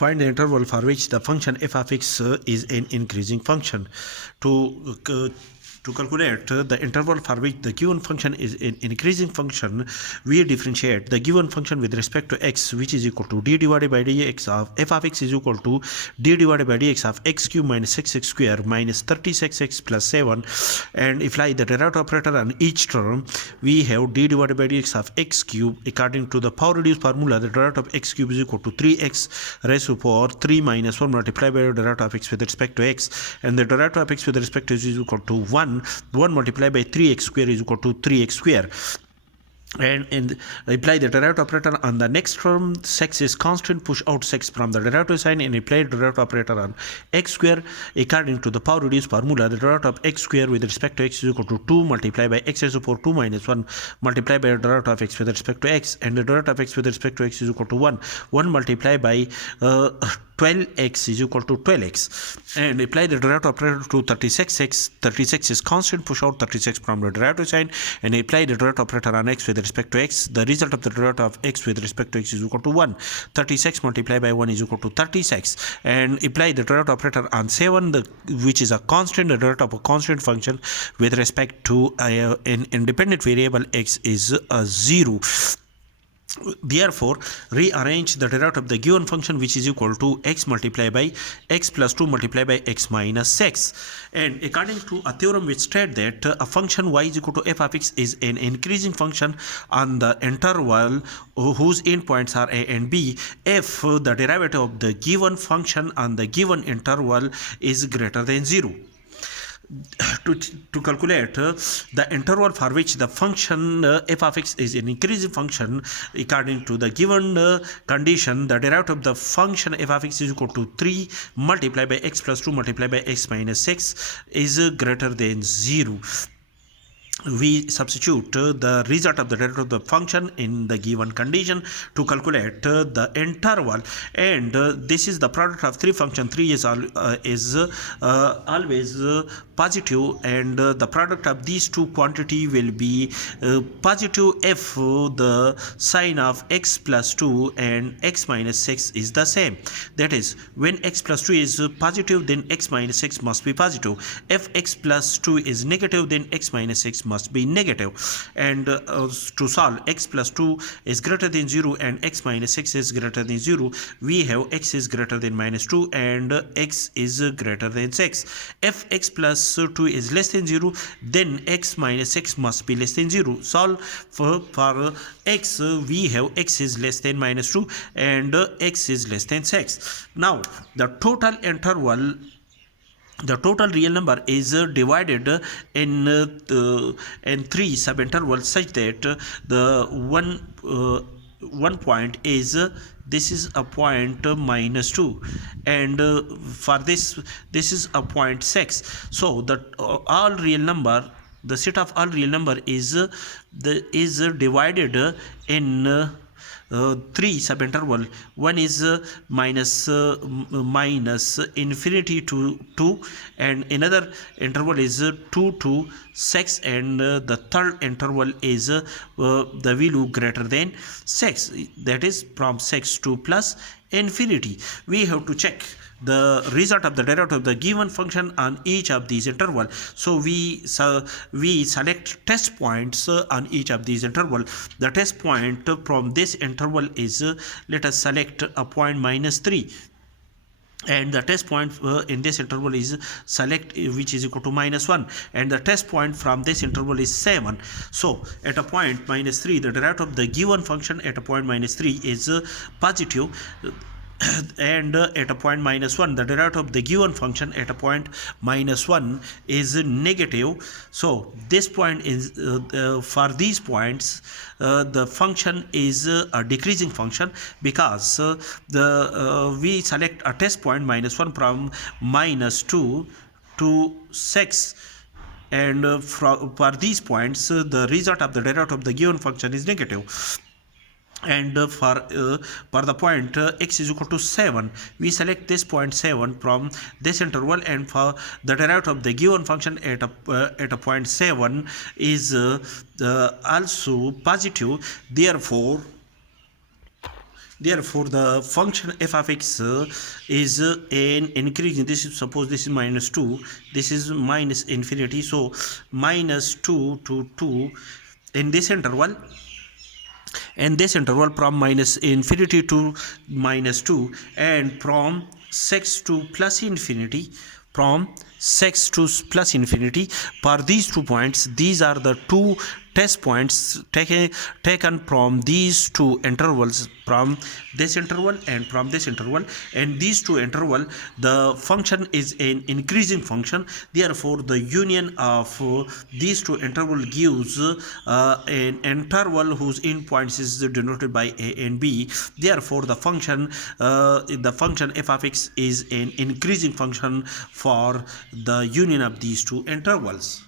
Find the interval for which the function f of x is an increasing function. To calculate the interval for which the given function is an increasing function, we differentiate the given function with respect to x, which is equal to d divided by dx of f of x is equal to d divided by dx of x cube minus 6x square minus 36x plus 7, and apply the derivative operator on each term. We have d divided by dx of x cube. According to the power reduced formula, the derivative of x cube is equal to 3x raised to power 3 minus 1 multiplied by the derivative of x with respect to x, and the derivative of x with respect to x is equal to 1 multiplied by 3x square is equal to 3x square. And apply the derivative operator on the next term. X is constant, push out x from the derivative sign and apply the derivative operator on x square. According to the power reduced formula, the derivative of x square with respect to x is equal to 2 multiplied by x raised to power 2 minus 1 multiplied by the derivative of x with respect to x, and the derivative of x with respect to x is equal to 1 multiplied by 12x is equal to 12x, and apply the derivative operator to 36x. 36 is constant, push out 36 from the derivative sign and apply the derivative operator on x with respect to x. The result of the derivative of x with respect to x is equal to 1. 36 multiplied by 1 is equal to 36, and apply the derivative operator on 7, which is a constant. The derivative of a constant function with respect to an independent variable x is 0. Therefore, rearrange the derivative of the given function, which is equal to x multiplied by x plus 2 multiplied by x minus x. And according to a theorem which states that a function y is equal to f of x is an increasing function on the interval whose endpoints are a and b, if the derivative of the given function on the given interval is greater than 0. To calculate the interval for which the function f of x is an increasing function, according to the given condition, the derivative of the function f of x is equal to 3 multiplied by x plus 2 multiplied by x minus 6 is greater than 0. We substitute the result of the derivative of the function in the given condition to calculate the interval, and this is the product of three functions. 3 is always positive, and the product of these two quantity will be positive if the sign of x plus 2 and x minus 6 is the same. That is, when x plus 2 is positive, then x minus 6 must be positive. If x plus 2 is negative, then x minus 6 must be negative. And to solve x plus 2 is greater than 0 and x minus 6 is greater than 0, we have x is greater than minus 2 and x is greater than 6. If x plus 2 is less than 0, then x minus 6 must be less than 0. Solve for x, we have x is less than minus 2 and x is less than 6. Now the total interval, the total real number is divided in 3 subintervals such that the one point is this is a point minus 2, and for this is a point 6. So the all real number, the set of all real number is divided in 3 subinterval. One is minus infinity to 2, and another interval is 2 to 6, and the third interval is the value greater than 6, that is from 6 to plus infinity. We have to check the result of the derivative of the given function on each of these intervals. So we select test points on each of these intervals. The test point from this interval is let us select a point minus 3, and the test point in this interval is select which is equal to minus 1, and the test point from this interval is 7. So at a point minus 3, the derivative of the given function at a point minus 3 is positive, and at a point minus 1, the derivative of the given function at a point minus 1 is negative. So this point is for these points the function is a decreasing function, because we select a test point minus 1 from minus 2 to 6, and for these points the result of the derivative of the given function is negative. And for the point x is equal to 7, we select this point 7 from this interval, and for the derivative of the given function at a point 7 is also positive. Therefore Therefore the function f of x is an increasing. This is, suppose this is minus 2, this is minus infinity, so minus 2 to 2 in this interval, and this interval from minus infinity to minus 2, and from 6 to plus infinity, from 6 to plus infinity. For these 2 points, these are the 2 test points taken from these 2 intervals, from this interval and from this interval, and these 2 interval, the function is an increasing function. Therefore the union of these 2 interval gives an interval whose endpoints is denoted by a and b. Therefore the function f of x is an increasing function for the union of these 2 intervals.